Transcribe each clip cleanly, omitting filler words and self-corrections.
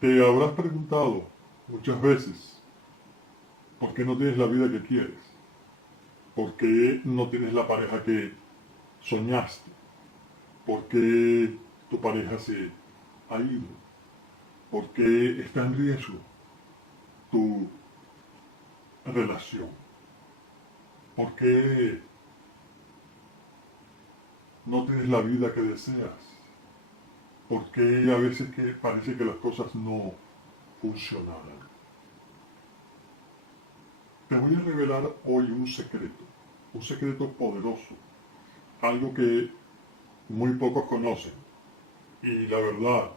Te habrás preguntado muchas veces por qué no tienes la vida que quieres, por qué no tienes la pareja que soñaste, por qué tu pareja se ha ido, por qué está en riesgo tu relación, por qué no tienes la vida que deseas, por qué a veces que parece que las cosas no funcionaran. Te voy a revelar hoy un secreto poderoso, algo que muy pocos conocen. Y la verdad,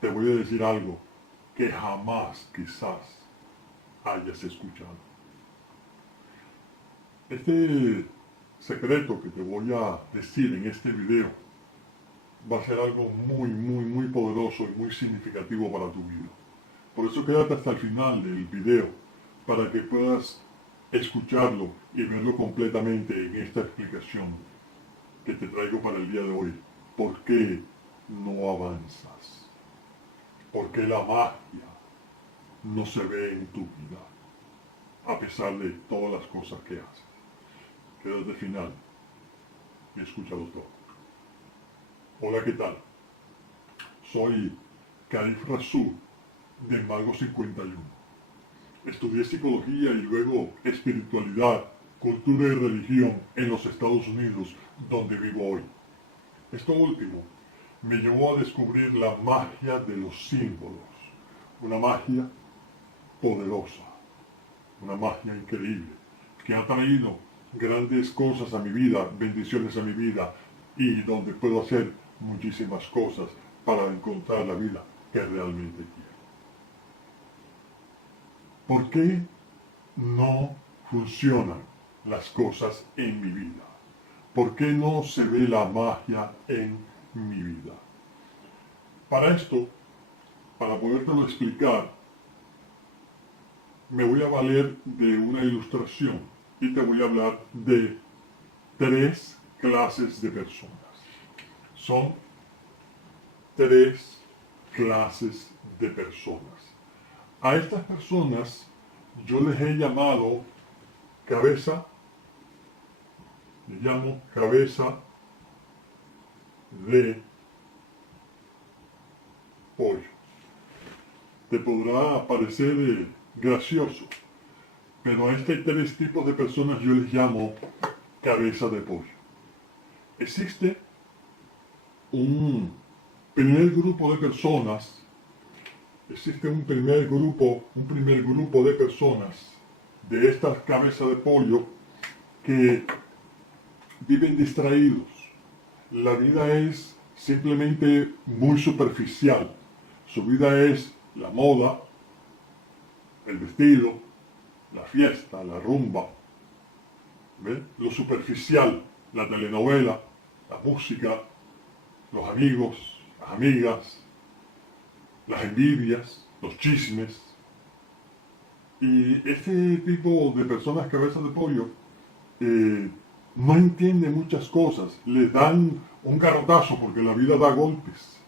te voy a decir algo que jamás quizás hayas escuchado. Este secreto que te voy a decir en este video va a ser algo muy poderoso y muy significativo para tu vida. Por eso quédate hasta el final del video para que puedas escucharlo y verlo completamente en esta explicación que te traigo para el día de hoy. ¿Por qué no avanzas? ¿Por qué la magia no se ve en tu vida a pesar de todas las cosas que haces? Quédate al final y escúchalo todo. Hola, ¿qué tal? Soy Khalif Rasul de Mago 51. Estudié psicología y luego espiritualidad, cultura y religión en los Estados Unidos, donde vivo hoy. Esto último me llevó a descubrir la magia de los símbolos, una magia poderosa, una magia increíble, que ha traído grandes cosas a mi vida, bendiciones a mi vida, y donde puedo hacer muchísimas cosas para encontrar la vida que realmente quiero. ¿Por qué no funcionan las cosas en mi vida? ¿Por qué no se ve la magia en mi vida? Para esto, para podértelo explicar, me voy a valer de una ilustración y te voy a hablar de 3 clases de personas. Son 3 clases de personas. A estas personas yo les he llamado les llamo cabeza de pollo. Te podrá parecer gracioso, pero a este 3 tipos de personas yo les llamo cabeza de pollo. Existe un primer grupo de personas, un primer grupo de personas de estas cabezas de pollo que viven distraídos. La vida es simplemente muy superficial. Su vida es la moda, el vestido, la fiesta, la rumba, ¿ves? Lo superficial, la telenovela, la música, los amigos, las amigas, las envidias, los chismes. Y este tipo de personas cabezas de pollo no entiende muchas cosas, les dan un garrotazo porque la vida da golpes.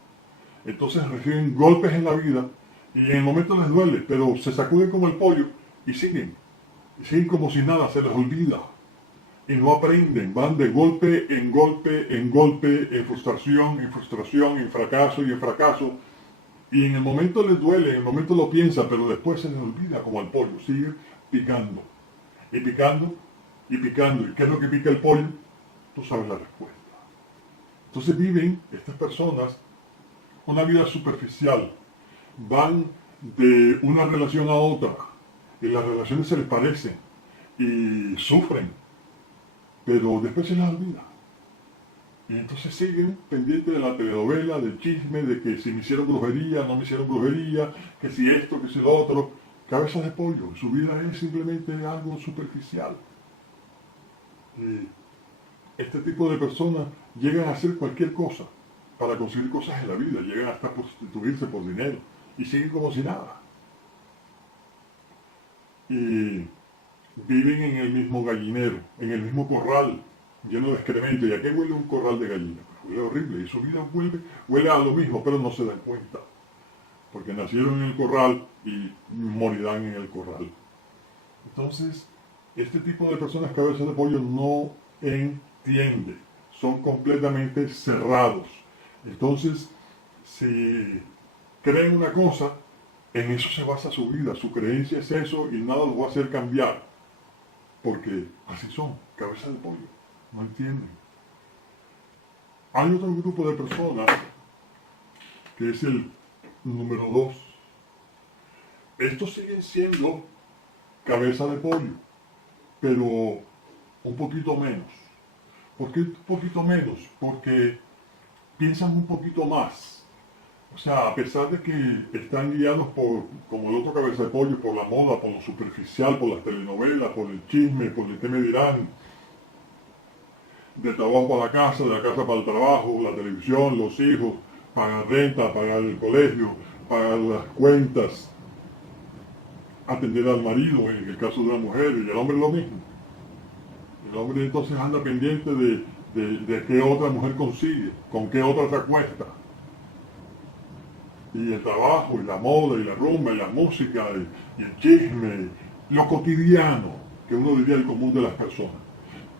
Entonces reciben golpes en la vida y en el momento les duele, pero se sacuden como el pollo y siguen como si nada, se les olvida. Y no aprenden, van de golpe en golpe, en golpe, en frustración, en fracaso y en fracaso. Y en el momento les duele, en el momento lo piensa, pero después se les olvida como al pollo, sigue picando. Y picando, y picando. ¿Y qué es lo que pica el pollo? Tú sabes la respuesta. Entonces viven estas personas una vida superficial. Van de una relación a otra. Y las relaciones se les parecen. Y sufren. Pero después se les olvida. Y entonces siguen pendientes de la telenovela, del chisme, de que si me hicieron brujería, no me hicieron brujería, que si esto, que si lo otro. Cabezas de pollo. Su vida es simplemente algo superficial. Y este tipo de personas llegan a hacer cualquier cosa para conseguir cosas en la vida. Llegan hasta prostituirse por dinero. Y siguen como si nada. Y viven en el mismo gallinero, en el mismo corral, lleno de excremento. ¿Y a qué huele un corral de gallinas? Pues huele horrible. Y su vida huele a lo mismo, pero no se dan cuenta. Porque porque nacieron en el corral y morirán en el corral. Entonces, este tipo de personas cabezas de pollo no entiende, son completamente cerrados. Entonces, si creen una cosa, en eso se basa su vida, su creencia es eso y nada los va a hacer cambiar, porque así son, cabezas de pollo, no entienden. Hay otro grupo de personas, que es el número 2. Estos siguen siendo cabeza de pollo, pero un poquito menos. ¿Por qué un poquito menos? Porque piensan un poquito más. O sea, a pesar de que están guiados por, como el otro cabeza de pollo, por la moda, por lo superficial, por las telenovelas, por el chisme, por el que me dirán, del trabajo para la casa, de la casa para el trabajo, la televisión, los hijos, pagar renta, pagar el colegio, pagar las cuentas, atender al marido, en el caso de la mujer, y el hombre lo mismo. El hombre entonces anda pendiente de qué otra mujer consigue, con qué otra se acuesta. Y el trabajo, y la moda, y la rumba, y la música, y el chisme, lo cotidiano, que uno diría el común de las personas.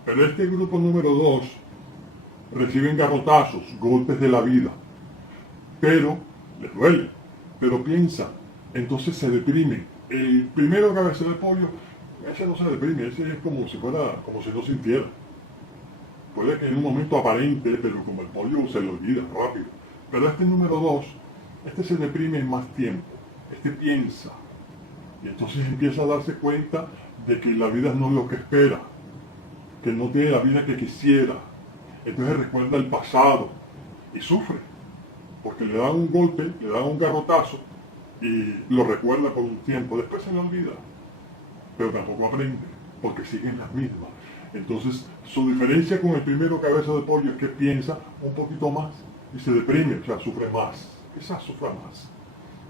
Pero este grupo número 2 reciben garrotazos, golpes de la vida, pero les duele, pero piensan, entonces se deprimen. El primero cabeza de pollo, ese no se deprime, ese es como si no sintiera. Puede que en un momento aparente, pero como el pollo se le olvida rápido. Pero este número 2, este se deprime en más tiempo, este piensa, y entonces empieza a darse cuenta de que la vida no es lo que espera, que no tiene la vida que quisiera. Entonces recuerda el pasado y sufre, porque le dan un golpe, le dan un garrotazo y lo recuerda por un tiempo, después se le olvida, pero tampoco aprende, porque siguen las mismas. Entonces su diferencia con el primero cabeza de pollo es que piensa un poquito más y se deprime, o sea, sufre más, quizás sufra más.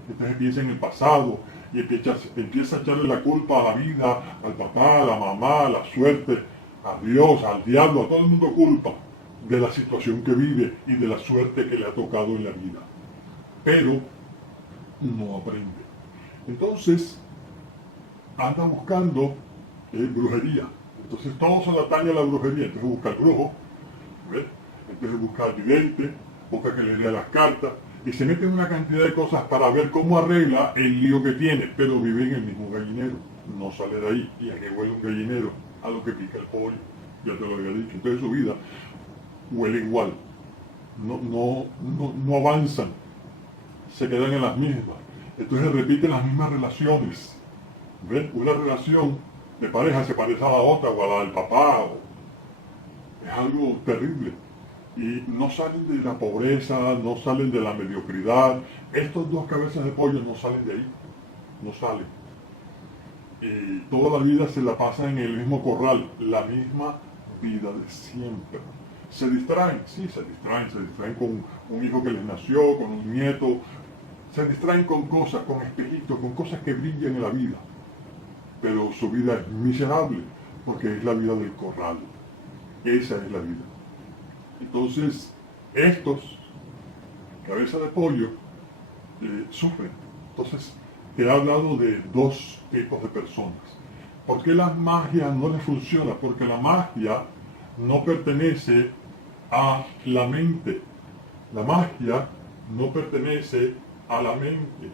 Entonces piensa en el pasado y empieza a echarle la culpa a la vida, al papá, a la mamá, a la suerte, a Dios, al diablo, a todo el mundo culpa de la situación que vive y de la suerte que le ha tocado en la vida. Pero no aprende. Entonces anda buscando brujería. Entonces todo se le atañe a la brujería. Entonces busca al brujo, ¿ves? Entonces busca al vidente, busca que le lea las cartas y se mete en una cantidad de cosas para ver cómo arregla el lío que tiene, pero vive en el mismo gallinero, no sale de ahí. Y a que huele un gallinero, a lo que pica el pollo, ya te lo había dicho. Entonces su vida huele igual, no avanzan, se quedan en las mismas. Entonces repiten las mismas relaciones. ¿Ves? Una relación de pareja se parece a la otra o a la del papá. Es algo terrible. Y no salen de la pobreza, no salen de la mediocridad. Estos dos cabezas de pollo no salen de ahí, no salen. Y toda la vida se la pasan en el mismo corral, la misma vida de siempre. Se distraen, sí, se distraen con un hijo que les nació, con un nieto, se distraen con cosas, con espejitos, con cosas que brillan en la vida. Pero su vida es miserable, porque es la vida del corral. Esa es la vida. Entonces, estos, cabeza de pollo, sufren. Entonces, te he hablado de dos tipos de personas. ¿Por qué la magia no les funciona? Porque la magia no pertenece a la mente. La magia no pertenece a la mente.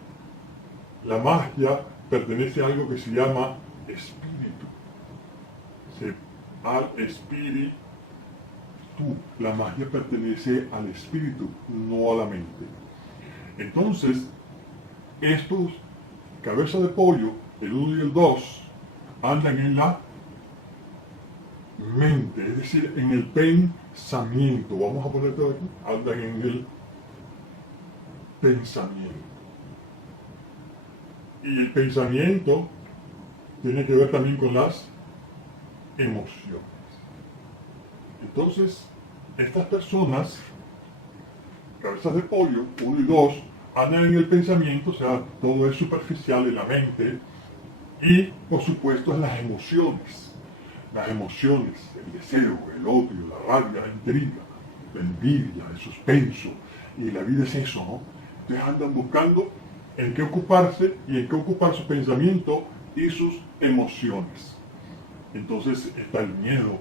La magia pertenece a algo que se llama espíritu. Al espíritu. La magia pertenece al espíritu, no a la mente. Entonces, estos cabeza de pollo, el 1 y el 2, andan en la mente, es decir, en el pensamiento. Vamos a ponerlo aquí. Andan en el pensamiento. Y el pensamiento tiene que ver también con las emociones. Entonces, estas personas, cabezas de pollo, 1 y 2, andan en el pensamiento, o sea, todo es superficial en la mente, y por supuesto en las emociones. Las emociones, el deseo, el odio, la rabia, la intriga, la envidia, el suspenso, y la vida es eso, ¿no? Entonces andan buscando en qué ocuparse y en qué ocupar su pensamiento y sus emociones. Entonces está el miedo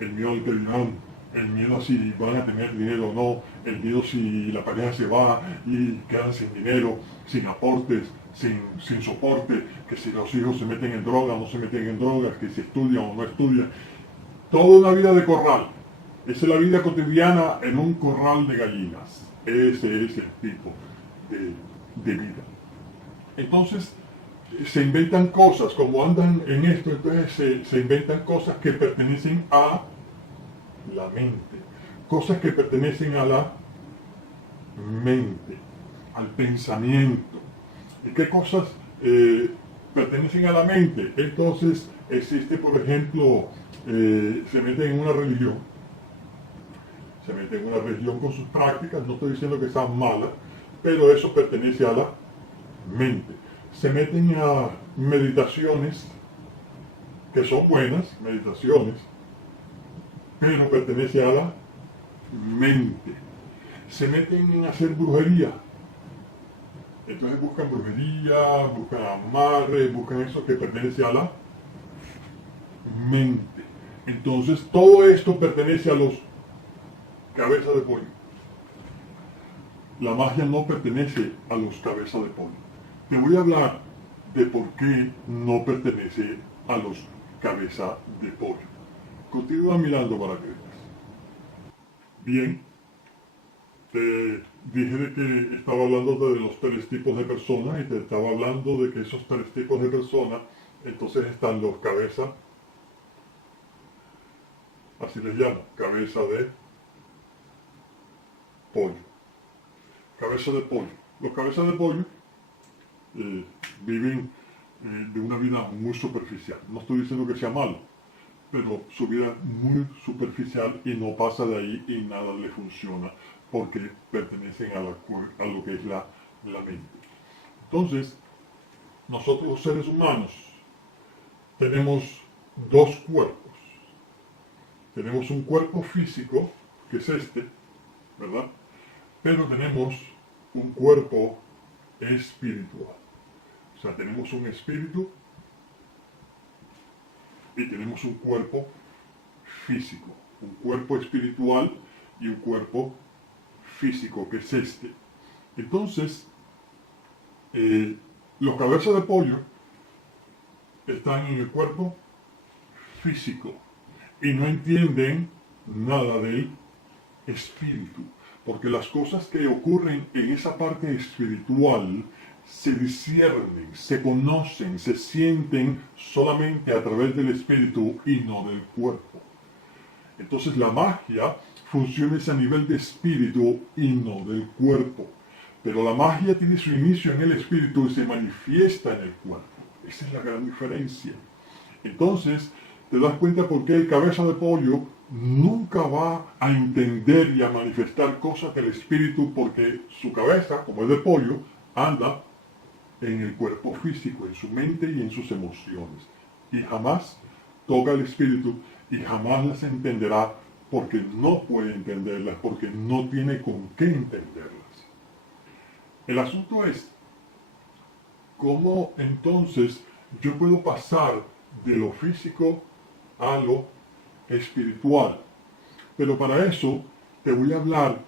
al que dirán, el miedo a si van a tener dinero o no, el miedo si la pareja se va y quedan sin dinero, sin aportes, sin soporte, que si los hijos se meten en drogas o no se meten en drogas, que si estudian o no estudian. Toda una vida de corral. Esa es la vida cotidiana en un corral de gallinas. Ese es el tipo de vida. Entonces, se inventan cosas, como andan en esto, entonces se inventan cosas que pertenecen a la mente. Cosas que pertenecen a la mente, al pensamiento. ¿Y qué cosas pertenecen a la mente? Entonces, existe, por ejemplo, se meten en una religión, con sus prácticas, no estoy diciendo que sean malas, pero eso pertenece a la mente. Se meten a meditaciones, que son buenas meditaciones, pero pertenece a la mente. Se meten en hacer brujería. Entonces buscan brujería, buscan amarre, buscan eso que pertenece a la mente. Entonces todo esto pertenece a los cabezas de pollo. La magia no pertenece a los cabezas de pollo. Te voy a hablar de por qué no pertenece a los cabezas de pollo. Continúa mirando para que veas. Bien, te dije de que estaba hablando de los tres tipos de personas y te estaba hablando de que esos tres tipos de personas, entonces están los cabezas, así les llamo, cabeza de pollo. Cabeza de pollo. Los cabezas de pollo viven de una vida muy superficial. No estoy diciendo que sea malo, pero su vida es muy superficial y no pasa de ahí y nada le funciona porque pertenecen a lo que es la mente. Entonces, nosotros los seres humanos tenemos dos cuerpos. Tenemos un cuerpo físico, que es este, ¿verdad? Pero tenemos un cuerpo espiritual. O sea, tenemos un espíritu y tenemos un cuerpo físico. Un cuerpo espiritual y un cuerpo físico, que es este. Entonces, los cabezas de pollo están en el cuerpo físico y no entienden nada del espíritu, porque las cosas que ocurren en esa parte espiritual se disciernen, se conocen, se sienten solamente a través del espíritu y no del cuerpo. Entonces la magia funciona a nivel de espíritu y no del cuerpo. Pero la magia tiene su inicio en el espíritu y se manifiesta en el cuerpo. Esa es la gran diferencia. Entonces, te das cuenta por qué el cabeza de pollo nunca va a entender y a manifestar cosas del espíritu, porque su cabeza, como es de pollo, anda en el cuerpo físico, en su mente y en sus emociones. Y jamás toca el espíritu y jamás las entenderá porque no puede entenderlas, porque no tiene con qué entenderlas. El asunto es, ¿cómo entonces yo puedo pasar de lo físico a lo espiritual? Pero para eso te voy a hablar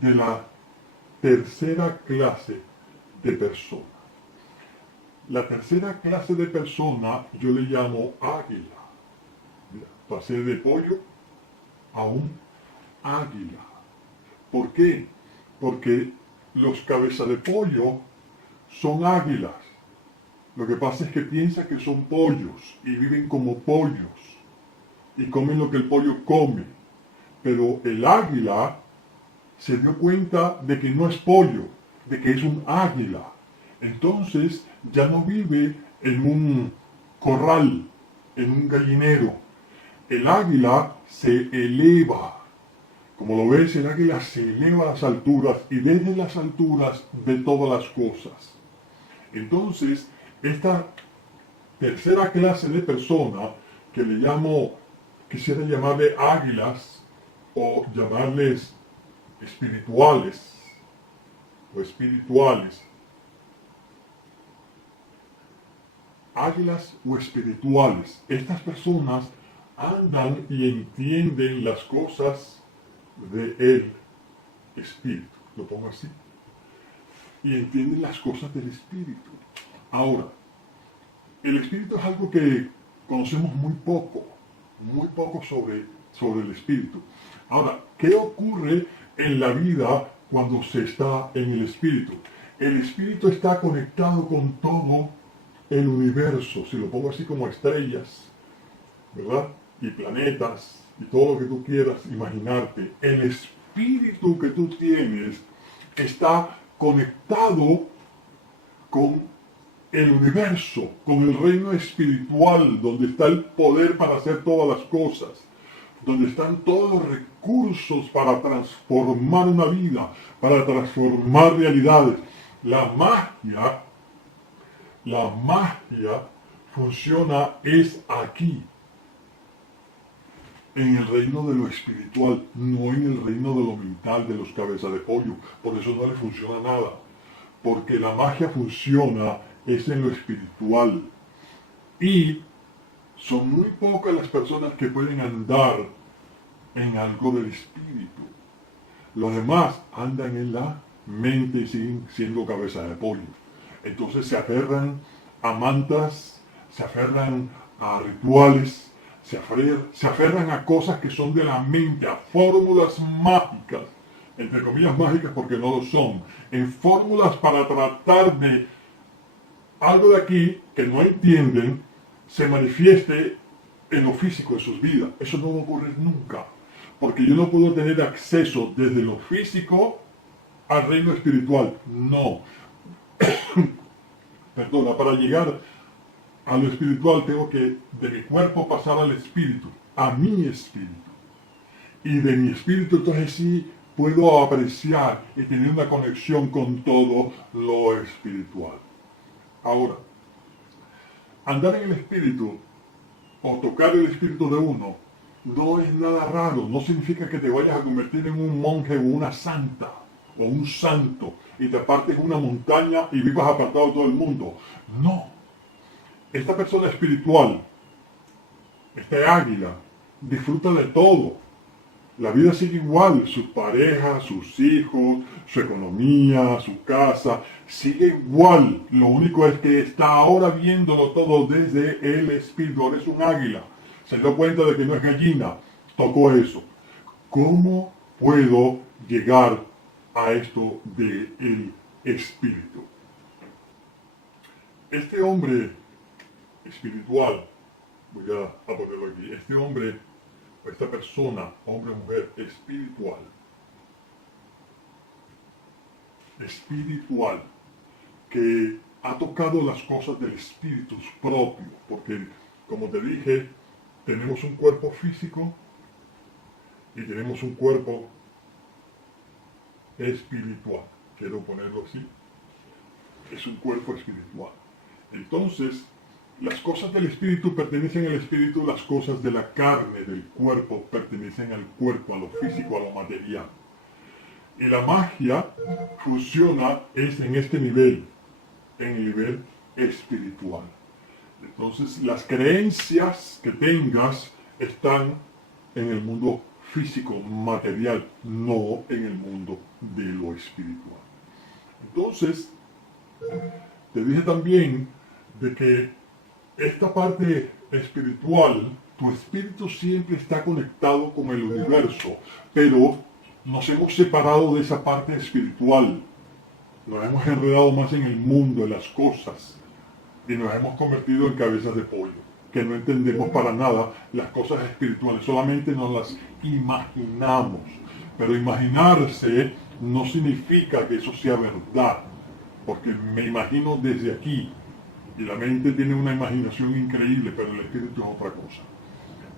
de la tercera clase de persona. La tercera clase de persona yo le llamo águila. Mira, pasé de pollo a un águila. ¿Por qué? Porque los cabezas de pollo son águilas. Lo que pasa es que piensan que son pollos y viven como pollos y comen lo que el pollo come. Pero el águila se dio cuenta de que no es pollo, de que es un águila. Entonces ya no vive en un corral, en un gallinero. El águila se eleva. Como lo ves, el águila se eleva a las alturas y desde las alturas ve todas las cosas. Entonces, esta tercera clase de persona, que le llamo, quisiera llamarle águilas o llamarles espirituales o espirituales, águilas o espirituales. Estas personas andan y entienden las cosas del espíritu, lo pongo así, y entienden las cosas del espíritu. Ahora, el espíritu es algo que conocemos muy poco sobre el espíritu. Ahora, ¿qué ocurre en la vida cuando se está en el espíritu? El espíritu está conectado con todo el universo, si lo pongo así, como estrellas, ¿verdad? Y planetas, y todo lo que tú quieras imaginarte. El espíritu que tú tienes está conectado con el universo, con el reino espiritual, donde está el poder para hacer todas las cosas, donde están todos los recursos para transformar una vida, para transformar realidades. La magia funciona es aquí, en el reino de lo espiritual, no en el reino de lo mental, de los cabezas de pollo. Por eso no le funciona nada, porque la magia funciona es en lo espiritual. Y son muy pocas las personas que pueden andar en algo del espíritu. Los demás andan en la mente siendo cabeza de pollo. Entonces se aferran a mantras, se aferran a rituales, se aferran a cosas que son de la mente, a fórmulas mágicas, entre comillas mágicas porque no lo son, en fórmulas para tratar de algo de aquí que no entienden se manifieste en lo físico de sus vidas. Eso no va a ocurrir nunca, porque yo no puedo tener acceso desde lo físico al reino espiritual. No. Perdona, para llegar a lo espiritual tengo que de mi cuerpo pasar al espíritu, a mi espíritu. Y de mi espíritu entonces sí puedo apreciar y tener una conexión con todo lo espiritual. Ahora, andar en el espíritu o tocar el espíritu de uno no es nada raro, no significa que te vayas a convertir en un monje o una santa o un santo y te apartes en una montaña y vivas apartado de todo el mundo. No. Esta persona espiritual, este águila, disfruta de todo. La vida sigue igual, sus parejas, sus hijos, su economía, su casa, sigue igual. Lo único es que está ahora viéndolo todo desde el espíritu. Ahora es un águila. Se dio cuenta de que no es gallina. Tocó eso. ¿Cómo puedo llegar a esto del espíritu? Este hombre espiritual, voy a ponerlo aquí, este hombre, esta persona, hombre o mujer, espiritual, que ha tocado las cosas del espíritu propio, porque como te dije, tenemos un cuerpo físico y tenemos un cuerpo espiritual, quiero ponerlo así, es un cuerpo espiritual. Entonces, las cosas del espíritu pertenecen al espíritu, las cosas de la carne, del cuerpo, pertenecen al cuerpo, a lo físico, a lo material. Y la magia funciona es en este nivel, en el nivel espiritual. Entonces, las creencias que tengas están en el mundo físico, material, no en el mundo de lo espiritual. Entonces, te dije también de que esta parte espiritual, tu espíritu siempre está conectado con el universo, pero nos hemos separado de esa parte espiritual. Nos hemos enredado más en el mundo, en las cosas, y nos hemos convertido en cabezas de pollo, que no entendemos para nada las cosas espirituales, solamente nos las imaginamos. Pero imaginarse no significa que eso sea verdad, porque me imagino desde aquí, y la mente tiene una imaginación increíble, pero el espíritu es otra cosa.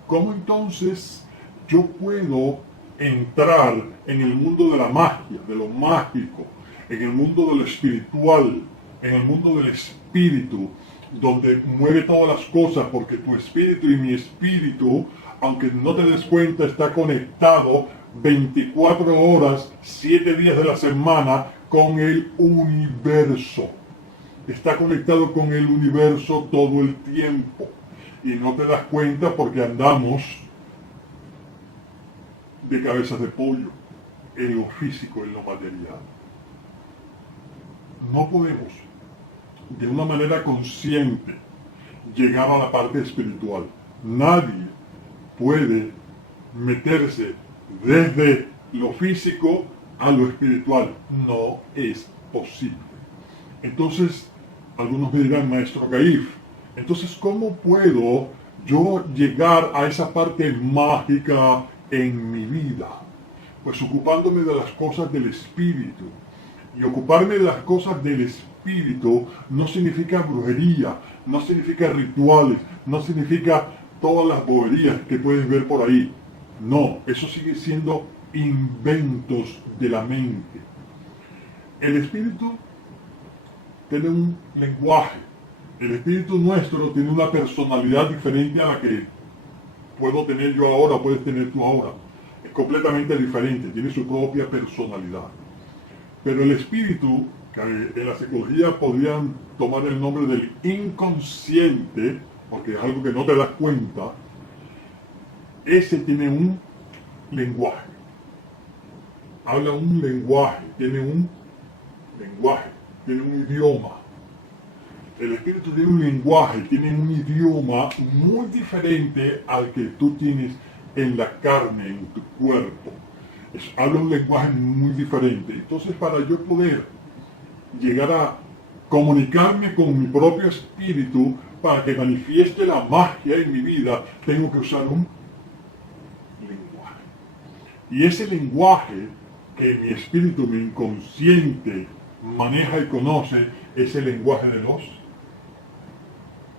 ¿Cómo entonces yo puedo entrar en el mundo de la magia, de lo mágico, en el mundo de lo espiritual, en el mundo del espíritu, donde mueve todas las cosas, porque tu espíritu y mi espíritu, aunque no te des cuenta, está conectado 24 horas, 7 días de la semana con el universo? está conectado con el universo todo el tiempo. Y no te das cuenta porque andamos de cabezas de pollo en lo físico, en lo material. No podemos, de una manera consciente, llegar a la parte espiritual. Nadie puede meterse desde lo físico a lo espiritual. No es posible. Entonces, algunos me dirán, maestro Caif, entonces, ¿cómo puedo yo llegar a esa parte mágica en mi vida? Pues ocupándome de las cosas del espíritu. Y ocuparme de las cosas del espíritu no significa brujería, no significa rituales, no significa todas las boberías que puedes ver por ahí. No, eso sigue siendo inventos de la mente. El espíritu tiene un lenguaje. El espíritu nuestro tiene una personalidad diferente a la que puedo tener yo ahora, puedes tener tú ahora. Es completamente diferente, tiene su propia personalidad. Pero el espíritu, que en la psicología podrían tomar el nombre del inconsciente, porque es algo que no te das cuenta, ese tiene un lenguaje. Habla un lenguaje, tiene un idioma. El espíritu tiene un lenguaje, tiene un idioma muy diferente al que tú tienes en la carne, en tu cuerpo. Habla un lenguaje muy diferente. Entonces, para yo poder llegar a comunicarme con mi propio espíritu, para que manifieste la magia en mi vida, tengo que usar un lenguaje. Y ese lenguaje que mi espíritu, mi inconsciente, maneja y conoce, es el lenguaje de los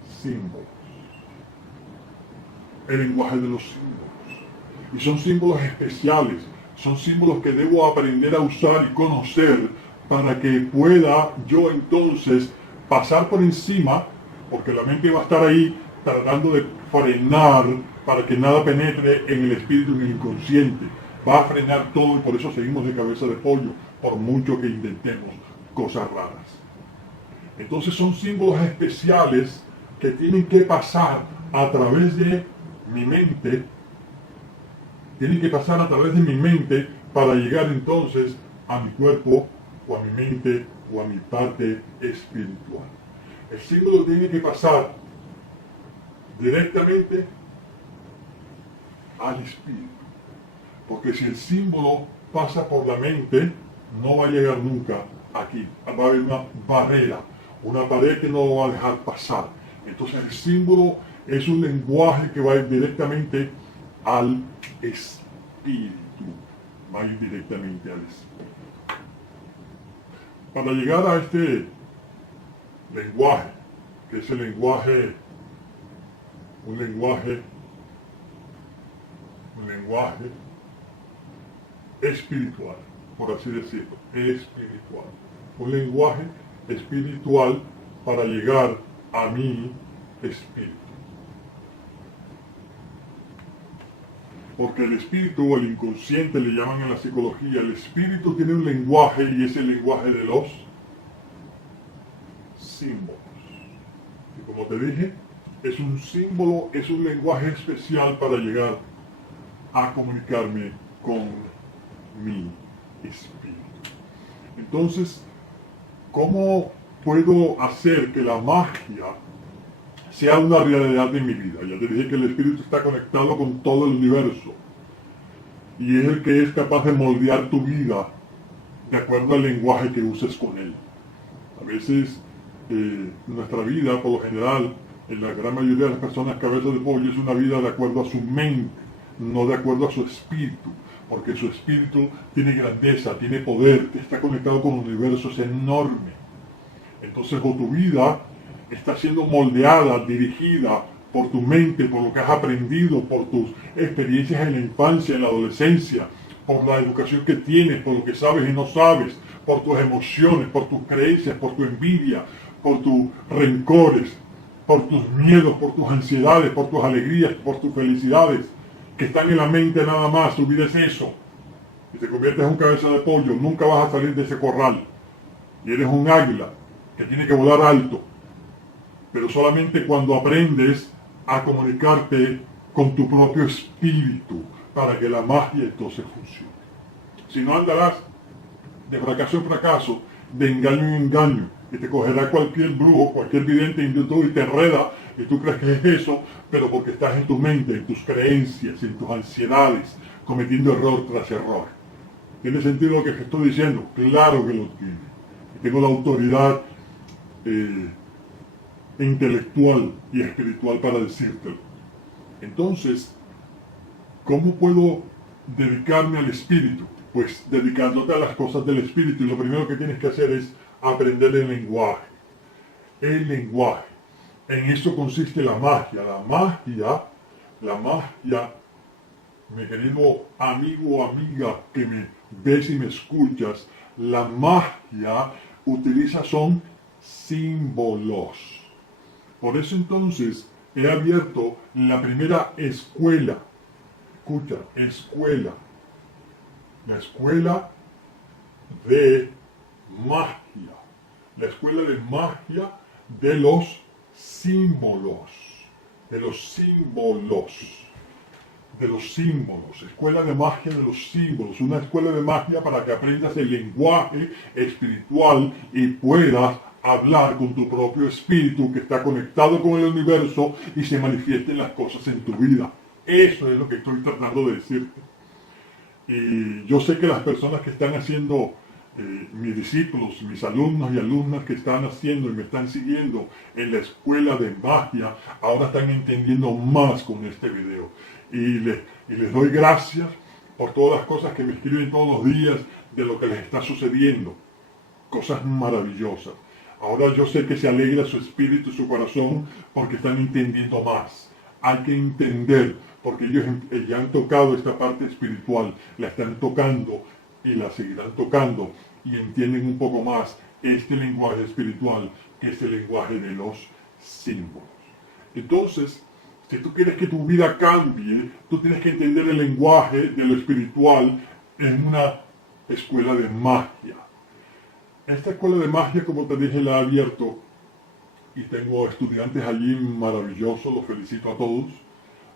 símbolos. El lenguaje de los símbolos. Y son símbolos especiales. Son símbolos que debo aprender a usar y conocer para que pueda yo entonces pasar por encima, porque la mente va a estar ahí tratando de frenar para que nada penetre en el espíritu, en el inconsciente. Va a frenar todo y por eso seguimos de cabeza de pollo, por mucho que intentemos cosas raras. Entonces son símbolos especiales que tienen que pasar a través de mi mente, para llegar entonces a mi cuerpo, o a mi mente, o a mi parte espiritual. El símbolo tiene que pasar directamente al espíritu. Porque si el símbolo pasa por la mente, no va a llegar nunca aquí. Va a haber una pared que no lo va a dejar pasar. Entonces el símbolo es un lenguaje que va a ir directamente al espíritu. Va a ir directamente al espíritu. Para llegar a este lenguaje, que es un lenguaje espiritual, por así decirlo, espiritual. Un lenguaje espiritual para llegar a mi espíritu. Porque el espíritu o el inconsciente le llaman en la psicología, el espíritu tiene un lenguaje y es el lenguaje de los símbolos. Y como te dije, es un símbolo, es un lenguaje especial para llegar a comunicarme con mi espíritu. Entonces, ¿cómo puedo hacer que la magia sea una realidad en mi vida? Ya te dije que el espíritu está conectado con todo el universo y es el que es capaz de moldear tu vida de acuerdo al lenguaje que uses con él. A veces nuestra vida, por lo general, en la gran mayoría de las personas cabezas de pollo, es una vida de acuerdo a su mente, no de acuerdo a su espíritu, porque su espíritu tiene grandeza, tiene poder, está conectado con el universo, es enorme. Entonces, tu vida está siendo moldeada, dirigida por tu mente, por lo que has aprendido, por tus experiencias en la infancia, en la adolescencia, por la educación que tienes, por lo que sabes y no sabes, por tus emociones, por tus creencias, por tu envidia, por tus rencores, por tus miedos, por tus ansiedades, por tus alegrías, por tus felicidades, que están en la mente nada más. Tu vida es eso. Y te conviertes en un cabeza de pollo, nunca vas a salir de ese corral. Y eres un águila que tiene que volar alto, pero solamente cuando aprendes a comunicarte con tu propio espíritu para que la magia entonces funcione. Si no, andarás de fracaso en fracaso, de engaño en engaño, y te cogerá cualquier brujo, cualquier vidente en YouTube y te enreda y tú crees que es eso, pero porque estás en tu mente, en tus creencias, en tus ansiedades, cometiendo error tras error. ¿Tiene sentido lo que estoy diciendo? Claro que lo tiene. Tengo la autoridad intelectual y espiritual para decírtelo. Entonces, ¿cómo puedo dedicarme al espíritu? Pues dedicándote a las cosas del espíritu, y lo primero que tienes que hacer es aprender el lenguaje. El lenguaje. En eso consiste la magia. La magia, mi querido amigo o amiga que me ves y me escuchas, la magia son símbolos. Por eso entonces he abierto la primera escuela. Escucha, escuela. La escuela de magia. La escuela de magia de los símbolos. De los símbolos. De los símbolos. Escuela de magia de los símbolos. Una escuela de magia para que aprendas el lenguaje espiritual y puedas hablar con tu propio espíritu que está conectado con el universo y se manifiesten las cosas en tu vida. Eso es lo que estoy tratando de decirte. Y yo sé que las personas que están haciendo, mis discípulos, mis alumnos y alumnas que están haciendo y me están siguiendo en la escuela de magia, ahora están entendiendo más con este video. Y les doy gracias por todas las cosas que me escriben todos los días de lo que les está sucediendo. Cosas maravillosas. Ahora yo sé que se alegra su espíritu y su corazón porque están entendiendo más. Hay que entender, porque ellos ya han tocado esta parte espiritual, la están tocando y la seguirán tocando y entienden un poco más este lenguaje espiritual, que es el lenguaje de los símbolos. Entonces, si tú quieres que tu vida cambie, tú tienes que entender el lenguaje de lo espiritual en una escuela de magia. Esta escuela de magia, como te dije, la he abierto y tengo estudiantes allí maravillosos, los felicito a todos.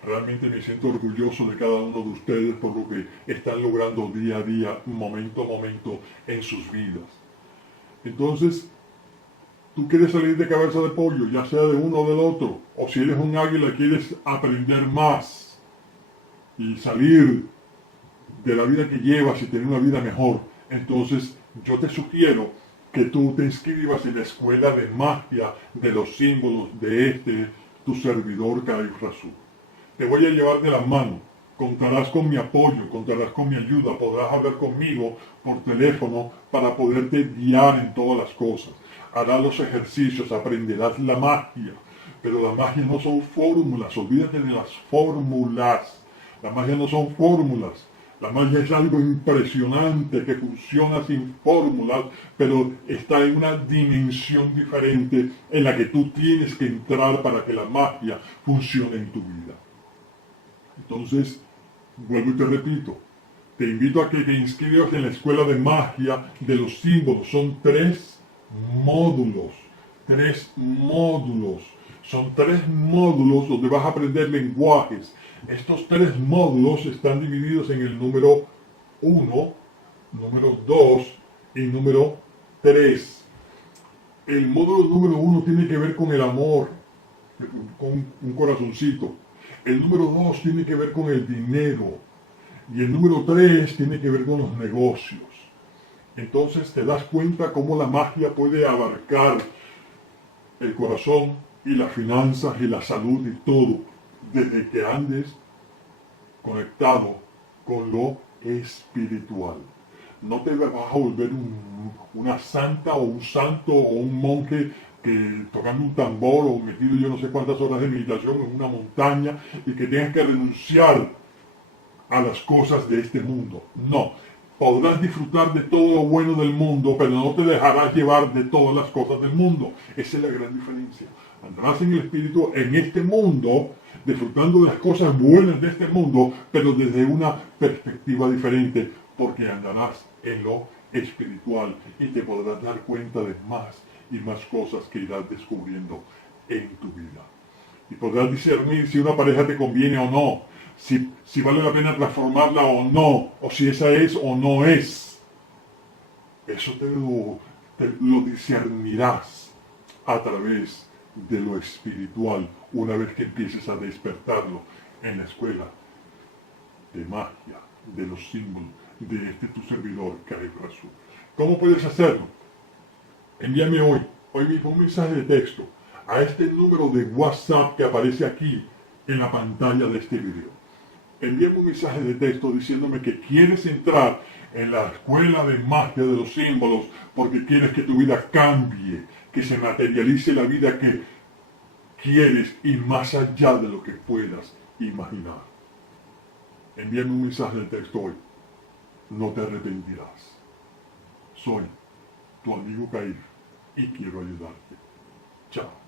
Realmente me siento orgulloso de cada uno de ustedes por lo que están logrando día a día, momento a momento en sus vidas. Entonces, tú quieres salir de cabeza de pollo, ya sea de uno o del otro, o si eres un águila quieres aprender más y salir de la vida que llevas y tener una vida mejor, entonces yo te sugiero que tú te inscribas en la escuela de magia de los símbolos de tu servidor Kaif Rasul. Te voy a llevar de la mano, contarás con mi apoyo, contarás con mi ayuda, podrás hablar conmigo por teléfono para poderte guiar en todas las cosas. Harás los ejercicios, aprenderás la magia, pero la magia no son fórmulas, olvídate de las fórmulas. La magia no son fórmulas. La magia es algo impresionante que funciona sin fórmulas, pero está en una dimensión diferente en la que tú tienes que entrar para que la magia funcione en tu vida. Entonces, vuelvo y te repito, te invito a que te inscribas en la escuela de magia de los símbolos. Son 3 módulos. 3 módulos. Son 3 módulos donde vas a aprender lenguajes. Estos 3 módulos están divididos en el número 1, número 2 y número 3. El módulo número 1 tiene que ver con el amor, con un corazoncito. El número 2 tiene que ver con el dinero. Y el número 3 tiene que ver con los negocios. Entonces te das cuenta cómo la magia puede abarcar el corazón y las finanzas y la salud y todo, desde que andes conectado con lo espiritual. No te vas a volver una santa o un santo o un monje que tocando un tambor o metido yo no sé cuántas horas de meditación en una montaña y que tengas que renunciar a las cosas de este mundo. No, podrás disfrutar de todo lo bueno del mundo, pero no te dejarás llevar de todas las cosas del mundo. Esa es la gran diferencia. Andarás en el espíritu en este mundo, disfrutando de las cosas buenas de este mundo, pero desde una perspectiva diferente, porque andarás en lo espiritual y te podrás dar cuenta de más y más cosas que irás descubriendo en tu vida. Y podrás discernir si una pareja te conviene o no, si vale la pena transformarla o no, o si esa es o no es. Eso te lo discernirás a través de lo espiritual, una vez que empieces a despertarlo en la escuela de magia, de los símbolos, de tu servidor, Caleb Rasul. ¿Cómo puedes hacerlo? Envíame hoy mismo un mensaje de texto a este número de WhatsApp que aparece aquí en la pantalla de este video. Envíame un mensaje de texto diciéndome que quieres entrar en la escuela de magia de los símbolos porque quieres que tu vida cambie, que se materialice la vida que quieres y más allá de lo que puedas imaginar. Envíame un mensaje de texto hoy. No te arrepentirás. Soy tu amigo Cair y quiero ayudarte. Chao.